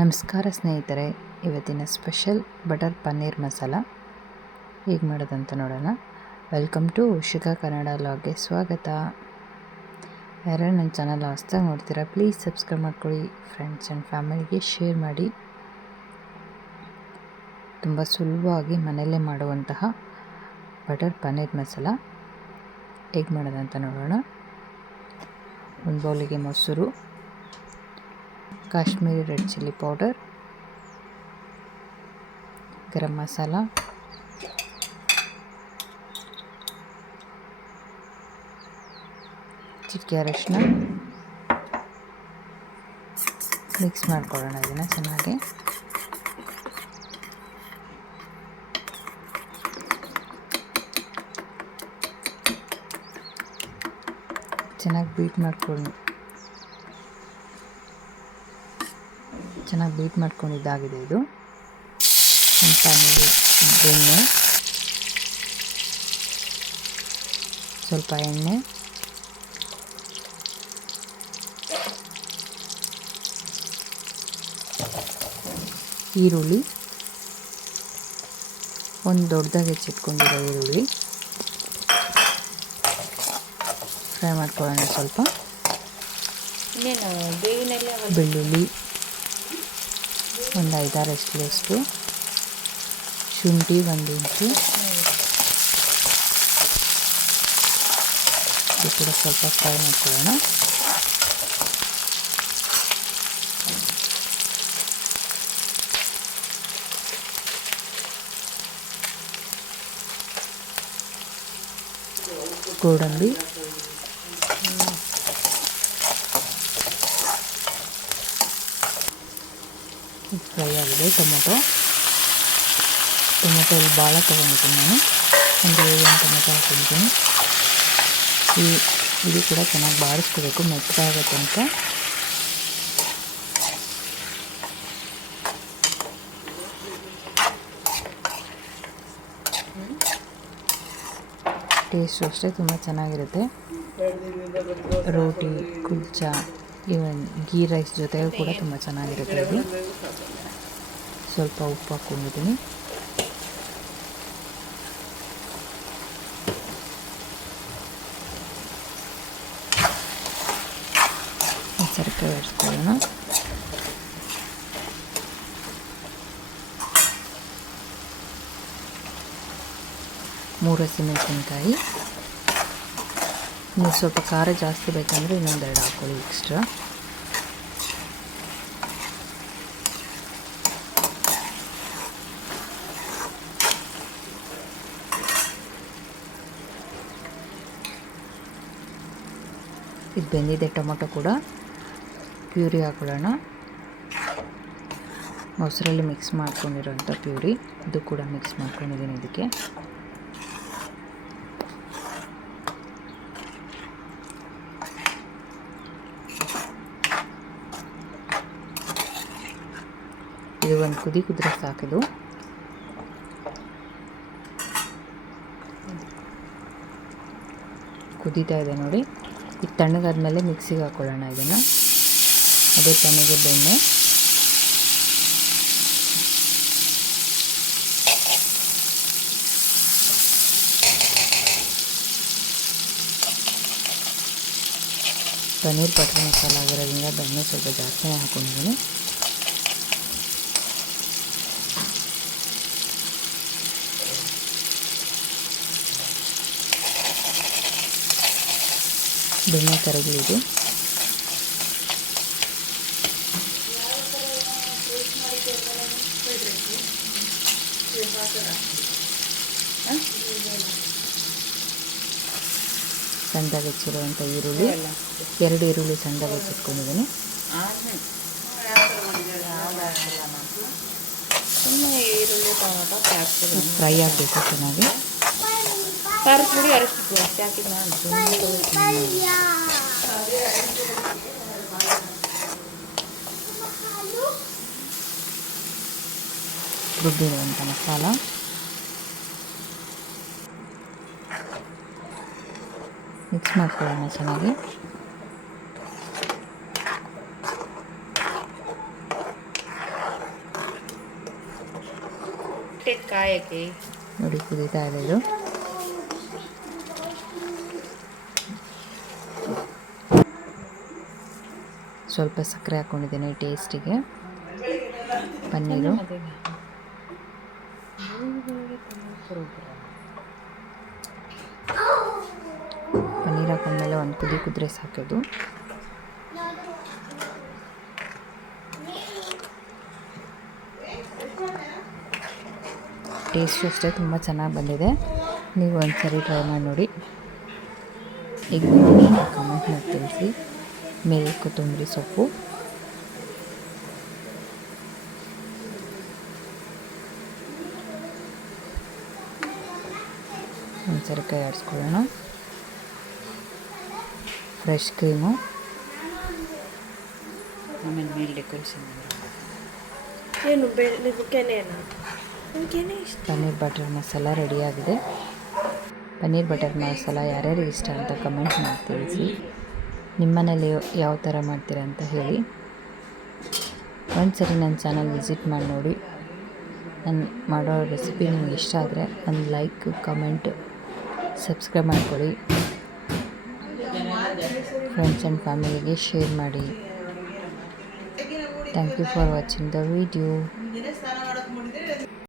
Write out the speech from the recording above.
ನಮಸ್ಕಾರ ಸ್ನೇಹಿತರೆ, ಇವತ್ತಿನ ಸ್ಪೆಷಲ್ ಬಟರ್ ಪನ್ನೀರ್ ಮಸಾಲ ಹೇಗೆ ಮಾಡೋದಂತ ನೋಡೋಣ. ವೆಲ್ಕಮ್ ಟು ಉಷಿಕಾ ಕನ್ನಡ ವ್ಲಾಗ್ಗೆ ಸ್ವಾಗತ. ಯಾರು ನನ್ನ ಚಾನಲ್ ಹೊಸ್ದಾಗಿ ನೋಡ್ತೀರಾ ಪ್ಲೀಸ್ ಸಬ್ಸ್ಕ್ರೈಬ್ ಮಾಡ್ಕೊಳ್ಳಿ, ಫ್ರೆಂಡ್ಸ್ ಆ್ಯಂಡ್ ಫ್ಯಾಮಿಲಿಗೆ ಶೇರ್ ಮಾಡಿ. ತುಂಬ ಸುಲಭವಾಗಿ ಮನೆಯಲ್ಲೇ ಮಾಡುವಂತಹ ಬಟರ್ ಪನ್ನೀರ್ ಮಸಾಲ ಹೇಗೆ ಮಾಡೋದಂತ ನೋಡೋಣ. ಒಂದು ಬೌಲಿಗೆ ಮೊಸರು, Kashmiri red chilli powder, garam masala, ಚಿಟಿಕೆ ಅರಿಶಿನ ಮಿಕ್ಸ್ ಮಾಡ್ಕೊಳ್ಳೋಣ. ಇದನ್ನು ಚೆನ್ನಾಗಿ ಬೀಟ್ ಮಾಡ್ಕೊಂಡಿದ್ದಾಗಿದೆ. ಇದು ಒಂದು ಪ್ಯಾನಿಗೆ ಬೆಣ್ಣೆ, ಸ್ವಲ್ಪ ಎಣ್ಣೆ, ಈರುಳ್ಳಿ, ಒಂದು ದೊಡ್ಡದಾಗಿ ಹೆಚ್ಚಿಟ್ಕೊಂಡಿರೋ ಈರುಳ್ಳಿ ಫ್ರೈ ಮಾಡ್ಕೊಳ್ಳೋಣ. ಸ್ವಲ್ಪ ಬೆಳ್ಳುಳ್ಳಿ, ಒಂದು 5-6 ಎಸ್ಲು, ಶುಂಠಿ 1 ಇಂಚು, ಇದು ಕೂಡ ಸ್ವಲ್ಪ ಫ್ರೈ ಮಾಡ್ಕೊಳ್ಳೋಣ. ಗೋಡಂಬಿ, ಫ್ರೈ ಆಗಿದೆ. ಟೊಮೊಟೊ ಇಲ್ಲಿ ಭಾಳ ತೊಗೊಂಡಿದ್ದೀನಿ ನಾನು, ಒಂದು 7 ಟೊಮೊಟೊ ಹಾಕೊಂಡಿದ್ದೀನಿ. ಇದು ಕೂಡ ಚೆನ್ನಾಗಿ ಬಾಡಿಸ್ಕೋಬೇಕು, ಮೆತ್ತಗಾಗುತ್ತೆ ಅಂತ. ಟೇಸ್ಟು ಅಷ್ಟೇ ತುಂಬ ಚೆನ್ನಾಗಿರುತ್ತೆ. ರೋಟಿ, ಕುಲ್ಚಾ, ಈವನ್ ಗೀ ರೈಸ್ ಜೊತೆಗೂ ಕೂಡ ತುಂಬ ಚೆನ್ನಾಗಿರುತ್ತೆ. ಇದು ಸ್ವಲ್ಪ ಉಪ್ಪು ಹಾಕ್ಕೊಂಡಿದ್ದೀನಿ. ಸರಕೆ ಬೆರೆಸ್ಕೊಳ್ಳೋಣ. ಮೂರು ಹಸಿಮೆಣಸಿನ್ಕಾಯಿ. ನೀವು ಸ್ವಲ್ಪ ಖಾರ ಜಾಸ್ತಿ ಬೇಕಂದರೆ ಇನ್ನೊಂದು 2 ಹಾಕ್ಕೊಳ್ಳಿ ಎಕ್ಸ್ಟ್ರಾ. ಇದು ಬೆಂದಿದೆ. ಟೊಮೊಟೊ ಕೂಡ ಪ್ಯೂರಿ ಹಾಕೊಳ್ಳೋಣ. ಮೊಸರಲ್ಲಿ ಮಿಕ್ಸ್ ಮಾಡ್ಕೊಂಡಿರೋಂಥ ಪ್ಯೂರಿ, ಇದು ಕೂಡ ಮಿಕ್ಸ್ ಮಾಡ್ಕೊಂಡಿದ್ದೀನಿ ಇದಕ್ಕೆ. ಇದು ಒಂದು ಕುದಿದ್ರೆ ಸಾಕಿದು. ಕುದೀತಾ ಇದೆ ನೋಡಿ. ಇದು ತಣ್ಣಗಾದ್ಮೇಲೆ ಮಿಕ್ಸಿಗೆ ಹಾಕೊಳ್ಳೋಣ ಇದನ್ನು. ಅದೇ ಪ್ಯಾನಿಗೆ ಬೆಣ್ಣೆ, ಪನ್ನೀರ್ ಬಟರ್ ಮಸಾಲ ಆಗಿರೋದ್ರಿಂದ ಬೆಣ್ಣೆ ಸ್ವಲ್ಪ ಜಾಸ್ತಿನೇ ಹಾಕೊಂಡಿದ್ದೀನಿ. ಬೆಣ್ಣೆ ಕರಗಲಿದೆ. ಸಣ್ಣದಾಗಿ ಹೆಚ್ಚಿರುವಂಥ ಈರುಳ್ಳಿ, 2 ಈರುಳ್ಳಿ ಸಣ್ಣದಾಗಿ ಹೆಚ್ಚಿಟ್ಕೊಂಡಿದ್ದೀನಿ. ಫ್ರೈ ಆಗಬೇಕು ಚೆನ್ನಾಗಿ. ರುಬ್ಬಿರುವಂಥ ಮಸಾಲ, ಮಿಕ್ಸ್ ಮಾಡ್ಕೊಳ್ಳೋಣ ಚೆನ್ನಾಗಿ. ಕಾಯಕ್ಕೆ ನೋಡಿ ಕುದೀತಾ ಇದೆ ಇದು. ಸ್ವಲ್ಪ ಸಕ್ಕರೆ ಹಾಕ್ಕೊಂಡಿದ್ದೀನಿ ಟೇಸ್ಟಿಗೆ. ಪನ್ನೀರು ಪನ್ನೀರ್ ಹಾಕೊಂಡ್ಮೇಲೆ ಒಂದು ಕುದ್ರೆ ಸಾಕೋದು. ಟೇಸ್ಟ್ ಅಷ್ಟೇ ತುಂಬ ಚೆನ್ನಾಗಿ ಬಂದಿದೆ. ನೀವು ಒಂದ್ಸರಿ ಟ್ರೈ ಮಾಡಿ ನೋಡಿ. ಈಗ ಕಮೆಂಟ್ ಮಾಡಿ ತಿಳಿಸಿ. ಮೇಲೆ ಕೊತ್ತಂಬರಿ ಸೊಪ್ಪು, ಒಂದ್ಸರಿ ಕೈ ಆಡಿಸ್ಕೊಳ್ಳೋಣ. ಫ್ರೆಶ್ ಕ್ರೀಮು, ಆಮೇಲೆ ಮೇಲೆ ಡೆಕೋರೇಷನ್ ಏನು ನೀವು ಕೆನೆನಾ? ಕೆನೆ ಇಷ್ಟ. ಪನ್ನೀರ್ ಬಟರ್ ಮಸಾಲ ರೆಡಿಯಾಗಿದೆ. ಪನ್ನೀರ್ ಬಟರ್ ಮಸಾಲ ಯಾರ್ಯಾರಿಗೆ ಇಷ್ಟ ಅಂತ ಕಮೆಂಟ್ ಮಾಡಿ ತಿಳಿಸಿ. ನಿಮ್ಮನೇಲಿ ಯಾವ ಥರ ಮಾಡ್ತೀರಾ ಅಂತ ಹೇಳಿ. ಒಂದ್ಸರಿ ನನ್ನ ಚಾನಲ್ ವಿಸಿಟ್ ಮಾಡಿ ನೋಡಿ. ನಾನು ಮಾಡೋ ರೆಸಿಪಿ ನಿಮ್ಗೆ ಇಷ್ಟ ಆದರೆ ಒಂದು ಲೈಕ್, ಕಮೆಂಟ್, ಸಬ್ಸ್ಕ್ರೈಬ್ ಮಾಡ್ಕೊಳ್ಳಿ. ಫ್ರೆಂಡ್ಸ್ ಆ್ಯಂಡ್ ಫ್ಯಾಮಿಲಿಗೆ ಶೇರ್ ಮಾಡಿ. Thank you for watching the video.